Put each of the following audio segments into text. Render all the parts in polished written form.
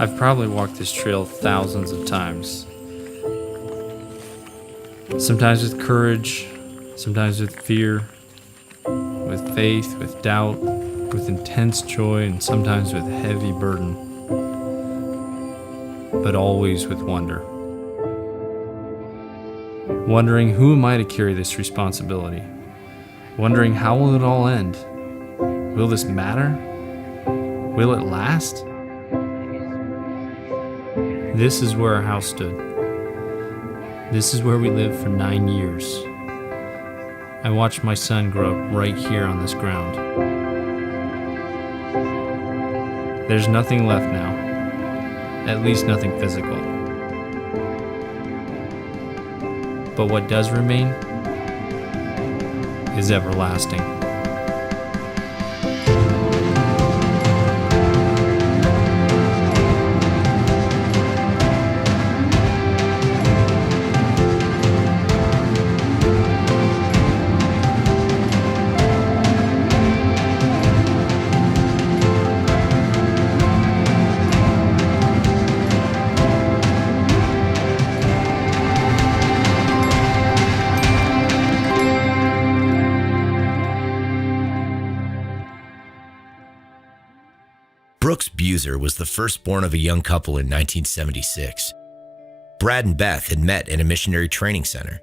I've probably walked this trail thousands of times. Sometimes with courage, sometimes with fear, with faith, with doubt, with intense joy, and sometimes with heavy burden, but always with wonder. Wondering, who am I to carry this responsibility? Wondering, how will it all end? Will this matter? Will it last? This is where our house stood. This is where we lived for 9 years. I watched my son grow up right here on this ground. There's nothing left now, at least nothing physical. But what does remain is everlasting. Brooks Buser was the firstborn of a young couple in 1976. Brad and Beth had met in a missionary training center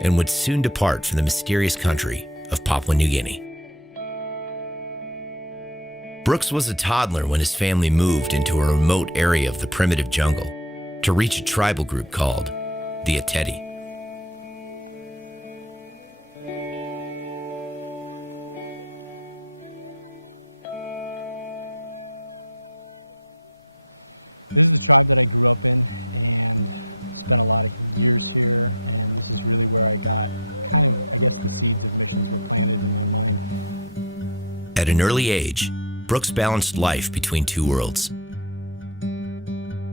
and would soon depart for the mysterious country of Papua New Guinea. Brooks was a toddler when his family moved into a remote area of the primitive jungle to reach a tribal group called the Ateti. At an early age, Brooks balanced life between two worlds.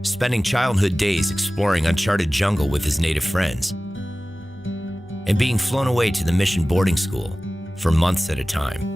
Spending childhood days exploring uncharted jungle with his native friends, and being flown away to the mission boarding school for months at a time.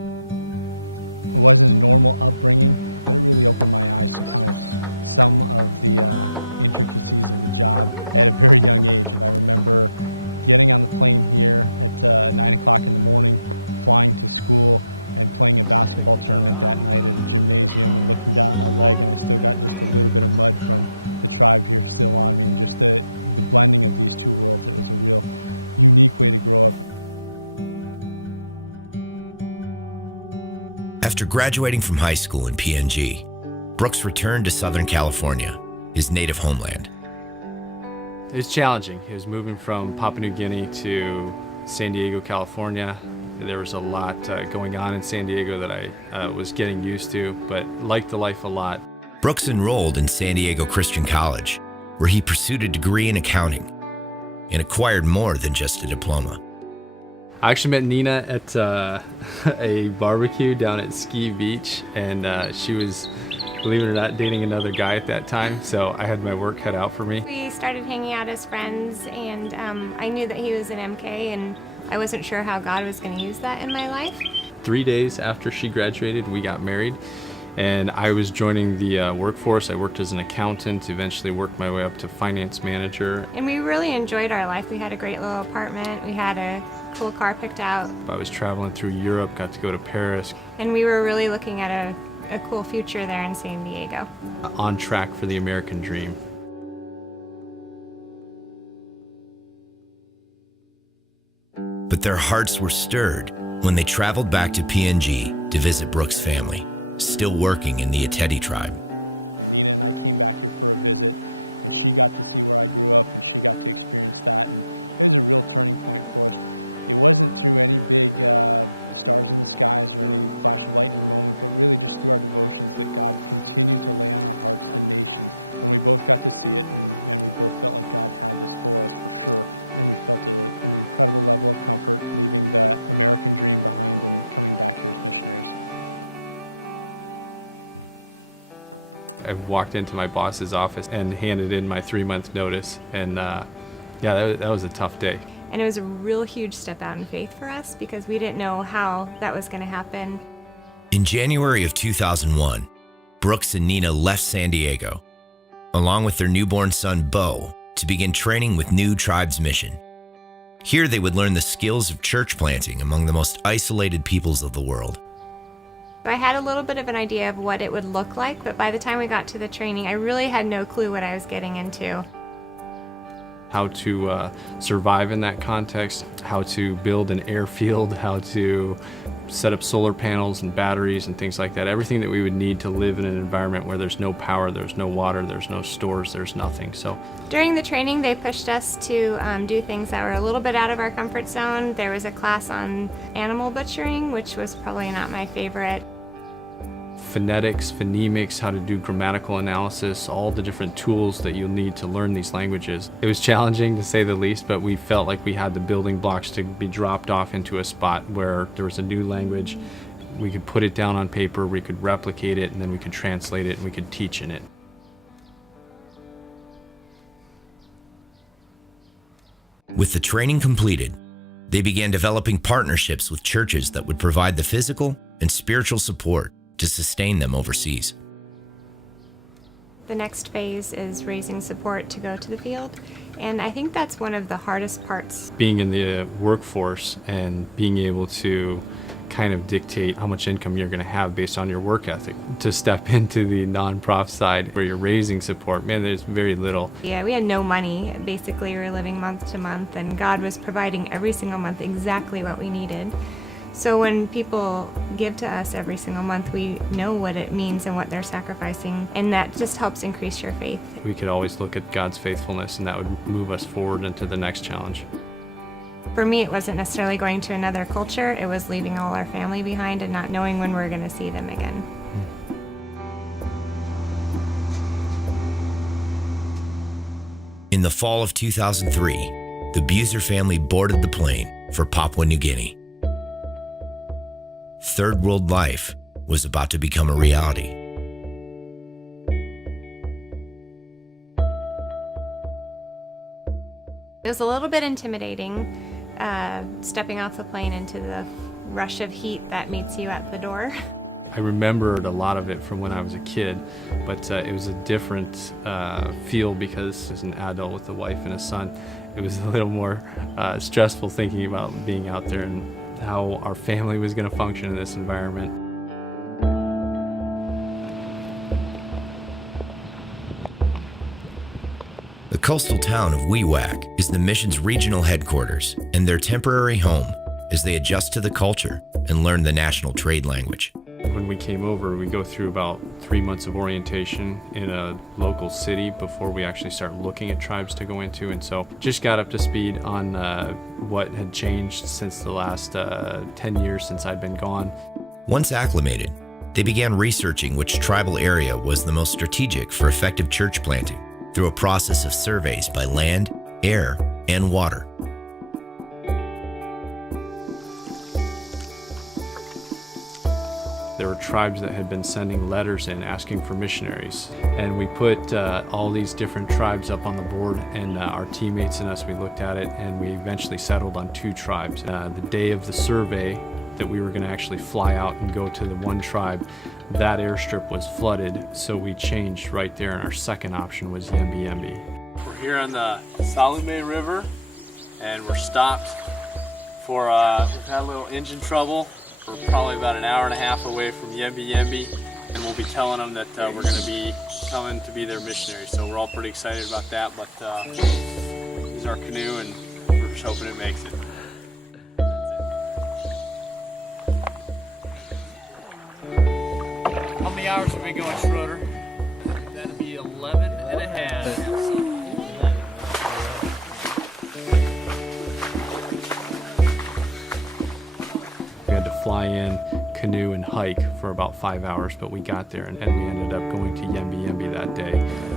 After graduating from high school in PNG, Brooks returned to Southern California, his native homeland. It was challenging. It was moving from Papua New Guinea to San Diego, California. There was a lot going on in San Diego that I was getting used to, but liked the life a lot. Brooks enrolled in San Diego Christian College, where he pursued a degree in accounting and acquired more than just a diploma. I actually met Nina at a barbecue down at Ski Beach, and she was, believe it or not, dating another guy at that time, so I had my work cut out for me. We started hanging out as friends, and I knew that he was an MK, and I wasn't sure how God was going to use that in my life. 3 days after she graduated, we got married, and I was joining the workforce. I worked as an accountant, eventually worked my way up to finance manager. And we really enjoyed our life. We had a great little apartment. We had a cool car picked out. I was traveling through Europe, got to go to Paris. And we were really looking at a cool future there in San Diego. On track for the American dream. But their hearts were stirred when they traveled back to PNG to visit Brooks' family, still working in the Ateti tribe. I walked into my boss's office and handed in my 3-month notice, and that was a tough day. And it was a real huge step out in faith for us because we didn't know how that was going to happen. In January of 2001, Brooks and Nina left San Diego along with their newborn son, Bo, to begin training with New Tribes Mission. Here they would learn the skills of church planting among the most isolated peoples of the world. I had a little bit of an idea of what it would look like, but by the time we got to the training, I really had no clue what I was getting into. How to survive in that context, how to build an airfield, how to set up solar panels and batteries and things like that. Everything that we would need to live in an environment where there's no power, there's no water, there's no stores, there's nothing. So during the training, they pushed us to do things that were a little bit out of our comfort zone. There was a class on animal butchering, which was probably not my favorite. Phonetics, phonemics, how to do grammatical analysis, all the different tools that you'll need to learn these languages. It was challenging to say the least, but we felt like we had the building blocks to be dropped off into a spot where there was a new language. We could put it down on paper, we could replicate it, and then we could translate it and we could teach in it. With the training completed, they began developing partnerships with churches that would provide the physical and spiritual support to sustain them overseas. The next phase is raising support to go to the field, and I think that's one of the hardest parts. Being in the workforce and being able to kind of dictate how much income you're going to have based on your work ethic. To step into the non-prof side where you're raising support, man, there's very little. Yeah, we had no money. Basically, we were living month to month, and God was providing every single month exactly what we needed. So when people give to us every single month, we know what it means and what they're sacrificing, and that just helps increase your faith. We could always look at God's faithfulness, and that would move us forward into the next challenge. For me, it wasn't necessarily going to another culture. It was leaving all our family behind and not knowing when we're going to see them again. In the fall of 2003, the Buser family boarded the plane for Papua New Guinea. Third world life was about to become a reality. It was a little bit intimidating, stepping off the plane into the rush of heat that meets you at the door. I remembered a lot of it from when I was a kid, but it was a different feel because as an adult with a wife and a son, it was a little more stressful thinking about being out there and how our family was going to function in this environment. The coastal town of Wewak is the mission's regional headquarters and their temporary home as they adjust to the culture and learn the national trade language. When we came over, we go through about 3 months of orientation in a local city before we actually start looking at tribes to go into, and so just got up to speed on what had changed since the last 10 years since I'd been gone. Once acclimated, they began researching which tribal area was the most strategic for effective church planting through a process of surveys by land, air, and water. There were tribes that had been sending letters in asking for missionaries. And we put all these different tribes up on the board, and our teammates and us, we looked at it, and we eventually settled on 2 tribes. The day of the survey that we were going to actually fly out and go to the one tribe, that airstrip was flooded, so we changed right there, and our second option was Yembi Yembi. We're here on the Salome River, and we're stopped for, we've had a little engine trouble. We're probably about an hour and a half away from Yembi Yembi, and we'll be telling them that we're going to be coming to be their missionaries. So we're all pretty excited about that, but this is our canoe, and we're just hoping it makes it. How many hours have we been going, Schroeder? That'd be 11 and a half. We had to fly in, canoe, and hike for about 5 hours, but we got there, and we ended up going to Yembi Yembi that day.